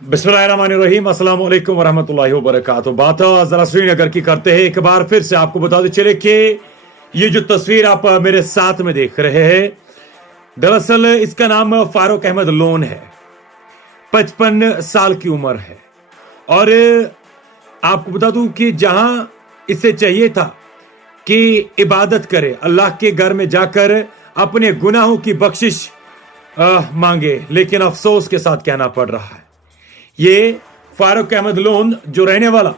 बिस्मिल्लाहिर्रहमानिर्रहीम, अस्सलाम वालेकुम वरहमतुल्लाहि वबरकातुहू। बात जरा श्रीनगर की करते हैं। एक बार फिर से आपको बताते चले कि ये जो तस्वीर आप मेरे साथ में देख रहे हैं, दरअसल इसका नाम फारूक अहमद लोन है। 55 साल की उम्र है और आपको बता दूं कि जहां इसे चाहिए था कि इबादत करे, अल्लाह के घर में जाकर अपने गुनाहों की बख्शिश मांगे, लेकिन अफसोस के साथ कहना पड़ रहा है ये फारूक अहमद लोन जो रहने वाला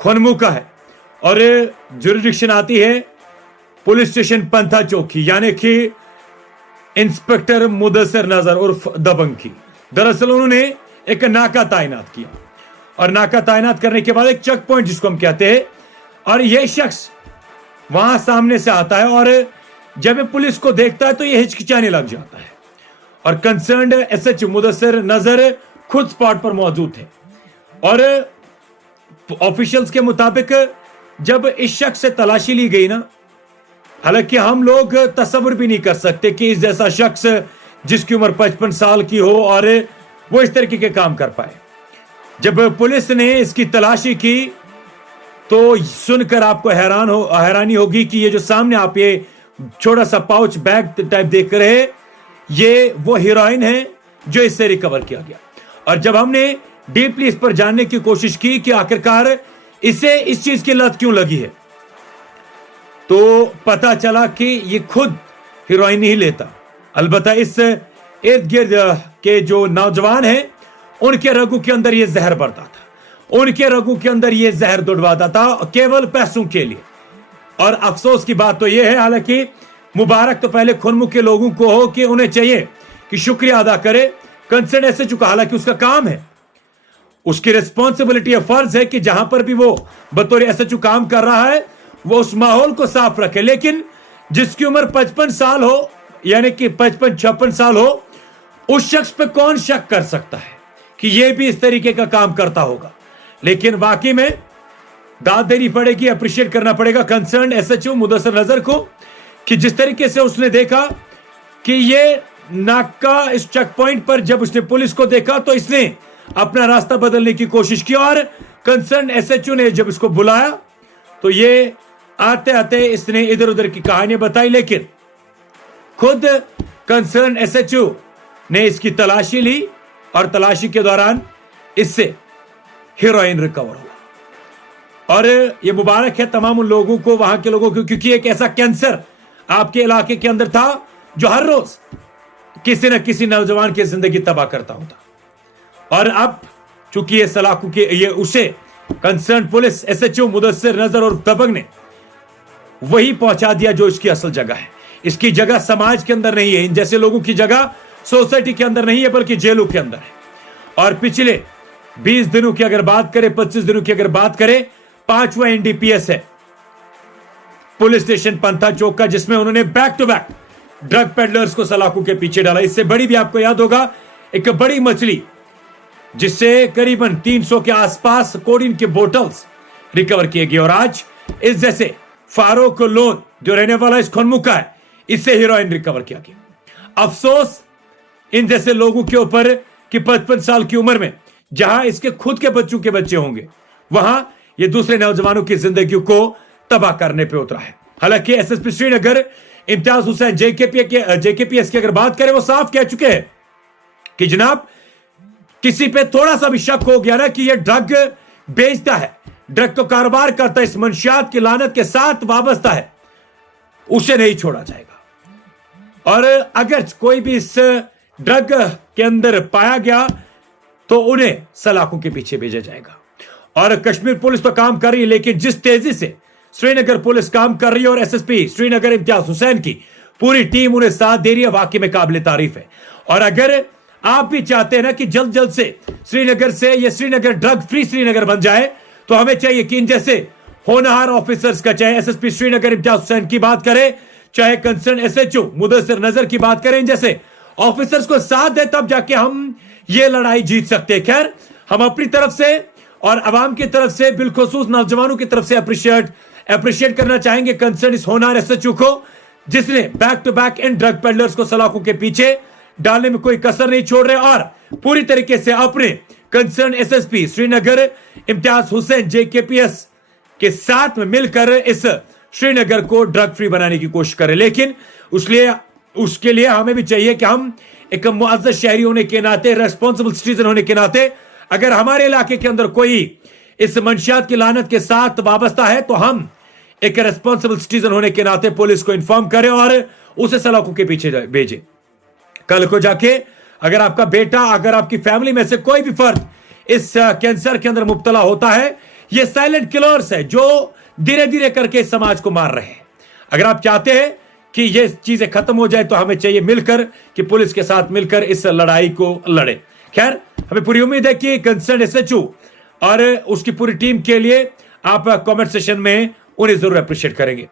खनमू का है और जुरिडिक्शन आती है पुलिस स्टेशन पंथा चौकी, यानी कि इंस्पेक्टर मुदस्सिर नजर उर्फ दबंग की। दरअसल उन्होंने एक नाका तैनात किया और नाका तैनात करने के बाद एक चेक पॉइंट जिसको हम कहते हैं, और यह शख्स वहां सामने से आता है और जब पुलिस को देखता है तो यह हिचकिचाने लग जाता है। और कंसर्न्ड एसएच मुदस्सिर नजर खुद स्पॉट पर मौजूद थे और ऑफिशियल्स के मुताबिक जब इस शख्स से तलाशी ली गई ना, हालांकि हम लोग तस्वीर भी नहीं कर सकते कि इस जैसा शख्स जिसकी उम्र 55 साल की हो और वो इस तरीके के काम कर पाए। जब पुलिस ने इसकी तलाशी की तो सुनकर आपको हैरानी होगी कि ये जो सामने आप ये छोटा सा पाउच बैग टाइप देख रहे हैं, ये वो हीरोइन है जो इससे रिकवर किया गया। और जब हमने डीपली इस पर जानने की कोशिश की कि आखिरकार इसे इस चीज की लत क्यों लगी है, तो पता चला कि ये खुद हीरोइन ही लेता। अलबत्ता इस इर्द गिर्द के जो नौजवान हैं उनके रगों के अंदर ये जहर भरता था, उनके रगों के अंदर ये जहर दुड़वाता था केवल पैसों के लिए। और अफसोस की बात तो यह है, हालांकि मुबारक तो पहले खुनमुख के लोगों को हो कि उन्हें चाहिए कि शुक्रिया अदा करे कंसर्न एसएचओ का, हालांकि उसका काम है, उसकी रिस्पॉन्सिबिलिटी है, फर्ज है कि जहां पर भी वो बतौर एसएचओ काम कर रहा है वो उस माहौल को साफ रखे। लेकिन जिसकी उम्र 55 साल हो, यानी कि 55-56 साल हो, उस शख्स पे कौन शक कर सकता है कि ये भी इस तरीके का काम करता होगा। लेकिन वाकई में दाद देनी पड़ेगी, अप्रिशिएट करना पड़ेगा कंसर्न एसएचओ मुदस्सिर नजर को कि जिस तरीके से उसने देखा कि ये नाका इस चेक पॉइंट पर जब उसने पुलिस को देखा तो इसने अपना रास्ता बदलने की कोशिश की और कंसर्न एसएचओ ने जब इसको बुलाया तो ये आते आते इसने इधर उधर की कहानियां बताई, लेकिन खुद कंसर्न एसएचओ ने इसकी तलाशी ली और तलाशी के दौरान इससे हीरोइन रिकवर हुआ। और ये मुबारक है तमाम उन लोगों को, वहां के लोगों को, क्योंकि एक ऐसा कैंसर आपके इलाके के अंदर था जो हर रोज किसी न किसी नौजवान की जिंदगी तबाह करता होता। और अब चूंकि ये सलाखों के ये उसे कंसर्न पुलिस एसएचओ मुदस्सिर नजर और दबंग ने वही पहुंचा दिया जो इसकी असल जगह है। इसकी जगह समाज के अंदर नहीं है, इन जैसे लोगों की जगह सोसाइटी के अंदर नहीं है, बल्कि जेलों के अंदर है। और पिछले 20 दिनों की अगर बात करें, 25 दिनों की अगर बात करें, 5वां एनडीपीएस है पुलिस स्टेशन पंथा चौक का, जिसमें उन्होंने back to back drug peddlers को सलाखों के पीछे डाला। इससे बड़ी भी आपको याद होगा एक बड़ी मछली जिससे करीबन 300 के आसपास कोडीन के बोतल्स रिकवर किए गए। और आज इस जैसे फारूक लोन जो रहने वाला इस खनमू का है, इससे हीरोइन रिकवर किया गया। अफसोस इन जैसे लोगों के ऊपर कि 55 साल की उम्र में जहां इसके खुद के बच्चों के बच्चे होंगे, वहां ये दूसरे नौजवानों की जिंदगी को तबाह करने पे उतरा है। हालांकि एसएसपी श्रीनगर इम्तियाज हुसैन जेकेपीएस की अगर बात करें, वो साफ कह चुके हैं कि जनाब किसी पे थोड़ा सा भी शक हो गया ना कि ये ड्रग बेचता है, ड्रग को कारोबार करता है, इस मंशियात की लानत के साथ वाबस्ता है, उसे नहीं छोड़ा जाएगा। और अगर कोई भी इस ड्रग के अंदर पाया गया तो उन्हें सलाखों के पीछे भेजा जाएगा। और कश्मीर पुलिस तो काम कर रही है, लेकिन जिस तेजी से श्रीनगर पुलिस काम कर रही है और एसएसपी श्रीनगर इम्तियाज हुसैन की पूरी टीम उन्हें साथ दे रही है, वाकई में काबिल तारीफ है। और अगर आप भी चाहते हैं ना कि जल्द जल्द से श्रीनगर से ये श्रीनगर ड्रग फ्री श्रीनगर बन जाए, तो हमें चाहिए कि इन जैसे होनहार ऑफिसर्स का, चाहे एसएसपी श्रीनगर इम्तियाज हुसैन की बात करें, चाहे कंसर्न एसएचओ मुदस्सिर नजर की बात करें, इन जैसे ऑफिसर्स को साथ दे, तब जाके हम ये लड़ाई जीत सकते हैं। खैर, हम अपनी तरफ से और अवाम की तरफ से, बिलखुसूस नौजवानों की तरफ से अप्रिशिएट करना चाहेंगे कंसर्न इस होनहार एसएचओ को, जिसने back to back in drug peddlers को सलाखों के पीछे डालने में कोई कसर नहीं छोड़ रहे और पूरी तरीके से अपने कंसर्न एसएसपी श्रीनगर इम्तियाज हुसैन जेकेपीएस के साथ में मिलकर इस श्रीनगर को ड्रग फ्री बनाने की कोशिश करें। लेकिन उसके लिए हमें भी चाहिए कि हम एक मुअज़्ज़ज़ शहरी होने के नाते, रेस्पॉन्सिबल सिटीजन होने के नाते, अगर हमारे इलाके के अंदर कोई इस मंशियात की लानत के साथ वाबस्ता है तो हम एक रेस्पॉन्सिबल सिटीजन होने के नाते पुलिस को इन्फॉर्म करें और उसे सलाखों के पीछे भेजें। कल को जाके अगर आपका बेटा, अगर आपकी फैमिली में से कोई भी फर्द इस कैंसर के अंदर मुब्तला होता है, ये साइलेंट किलर्स है जो धीरे धीरे करके इस समाज को मार रहे हैं। अगर आप चाहते हैं कि ये चीजें खत्म हो जाए तो हमें चाहिए मिलकर कि पुलिस के साथ मिलकर इस लड़ाई को लड़े। खैर, हमें पूरी उम्मीद है कि कंसर्न एसएचओ और उसकी पूरी टीम के लिए आप कमेंट सेशन में उन्हें जरूर अप्रिशिएट करेंगे।